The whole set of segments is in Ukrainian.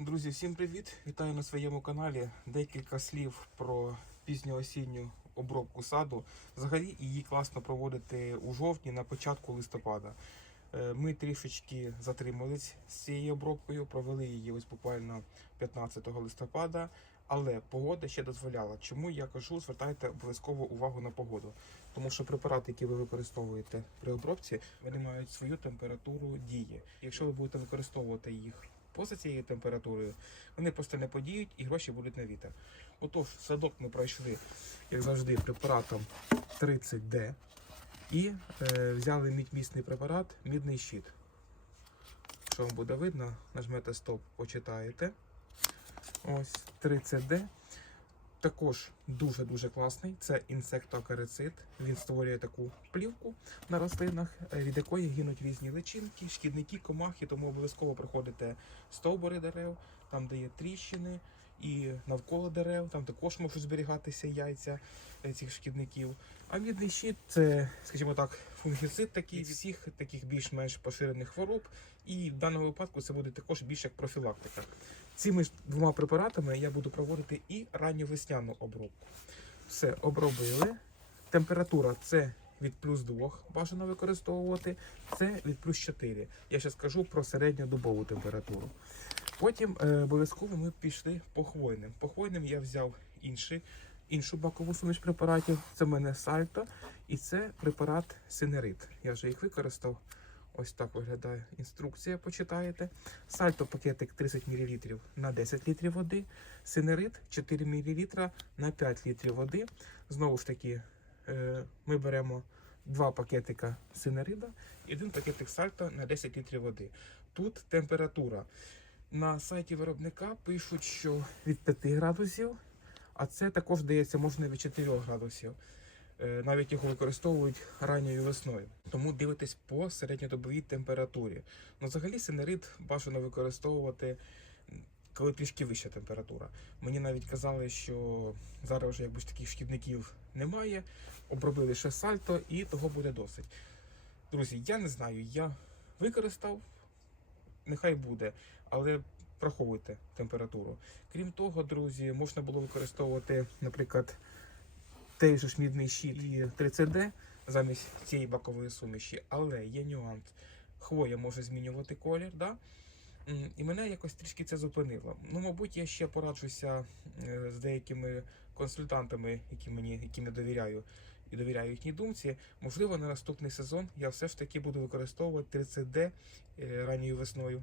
Друзі, всім привіт! Вітаю на своєму каналі. Декілька слів про пізньоосінню обробку саду. Взагалі її класно проводити у жовтні на початку листопада. Е, Ми трішечки затримались з цією обробкою, провели її ось буквально 15 листопада, але погода ще дозволяла. Чому я кажу, звертайте обов'язково увагу на погоду. Тому що препарати, які ви використовуєте при обробці, вони мають свою температуру дії. Якщо ви будете використовувати їх поза цією температурою, вони просто не подіють і гроші будуть на вітер. Отож, садок ми пройшли, як завжди, препаратом 30D і е, взяли мідмісний препарат мідний щит. Що вам буде видно, нажмете стоп, почитаєте. Ось 30D. Також дуже-дуже класний. Це інсектоакарицид. Він створює таку плівку на рослинах, е, від якої гинуть різні личинки, шкідники, комахи, тому обов'язково проходите стовбури дерев, там де є тріщини, і навколо дерев, там також можуть зберігатися яйця е, цих шкідників. А мідний щит це, скажімо так, фунгіцид такий всіх таких більш-менш поширених хвороб. І в даному випадку це буде також більш як профілактика. Цими ж двома препаратами я буду проводити і ранньовесняну обробку. Все, обробили. Температура це від плюс 2 бажано використовувати, це від плюс 4. Я ще скажу про середньодобову температуру. Потім е, обов'язково ми пішли по хвойним. По хвойним я взяв інший, іншу бакову суміш препаратів. Це в мене сальто і це препарат синерит. Я вже їх використав. Ось так виглядає інструкція, почитаєте. Сальто пакетик 30 мл на 10 літрів води. Синерит 4 мл на 5 літрів води. Знову ж таки, е, ми беремо два пакетика синерида один пакетик сальто на 10 літрів води. Тут температура. На сайті виробника пишуть, що від 5 градусів, а це також дається можна від 4 градусів. Е, Навіть його використовують ранньою весною. Тому дивитесь по середньодобовій температурі. Ну, взагалі, синерид бажано використовувати, коли трішки вища температура. Мені навіть казали, що зараз вже якби таких шкідників немає. Обробили ще сальто і того буде досить. Друзі, я не знаю, я використав, нехай буде, але враховуйте температуру. Крім того, друзі, можна було використовувати, наприклад, той же ж мідний щит і 30D замість цієї бакової суміші, але є нюанс. Хвоя може змінювати колір, да? І мене якось трішки це зупинило. Ну, мабуть, я ще пораджуся е, з деякими консультантами, які мені яким я довіряю і довіряю їхній думці. Можливо, на наступний сезон я все ж таки буду використовувати 30D е, ранньою весною.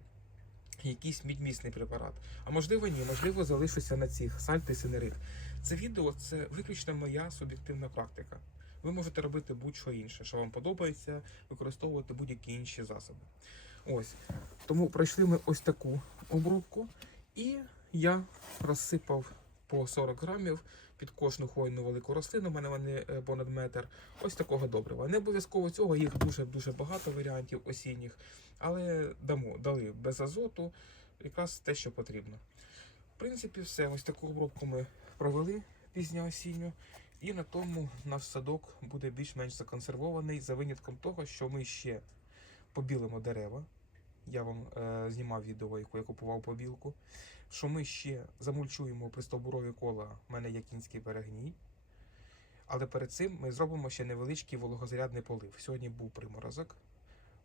Якийсь мідьмісний препарат. А можливо, ні, можливо, залишуся на цих сальт і. Це відео це виключно моя суб'єктивна практика. Ви можете робити будь-що інше, що вам подобається, використовувати будь-які інші засоби. Ось. Тому пройшли ми ось таку обробку, і я розсипав по 40 грамів під кожну хвойну велику рослину. У мене вони е, понад метр. Ось такого добрива. Не обов'язково цього, їх дуже дуже багато варіантів осінніх, але дамо, дали без азоту, якраз те, що потрібно. В принципі, все. Ось таку обробку ми провели пізньо осінню. І на тому наш садок буде більш-менш законсервований за винятком того, що ми ще побілимо дерева. Я вам е, знімав відео, яку я купував побілку. Що ми ще замульчуємо пристовбурові кола, в мене є кінський перегній. Але перед цим ми зробимо ще невеличкий вологозарядний полив. Сьогодні був приморозок,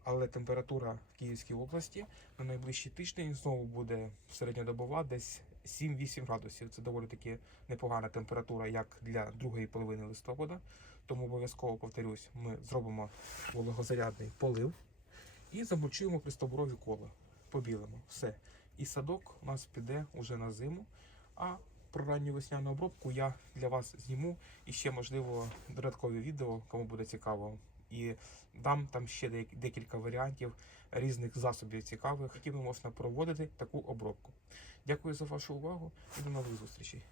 але температура в Київській області на найближчий тиждень знову буде середньодобова, десь 7-8 градусів. Це доволі таки непогана температура, як для другої половини листопада. Тому обов'язково повторюсь, ми зробимо вологозарядний полив і замульчуємо пристовбурові кола. Побілимо. Все. І садок у нас піде уже на зиму. А про ранню весняну обробку я для вас зніму і ще, можливо, додаткові відео, кому буде цікаво. І дам там ще декілька варіантів різних засобів цікавих, якими можна проводити таку обробку. Дякую за вашу увагу і до нових зустрічей.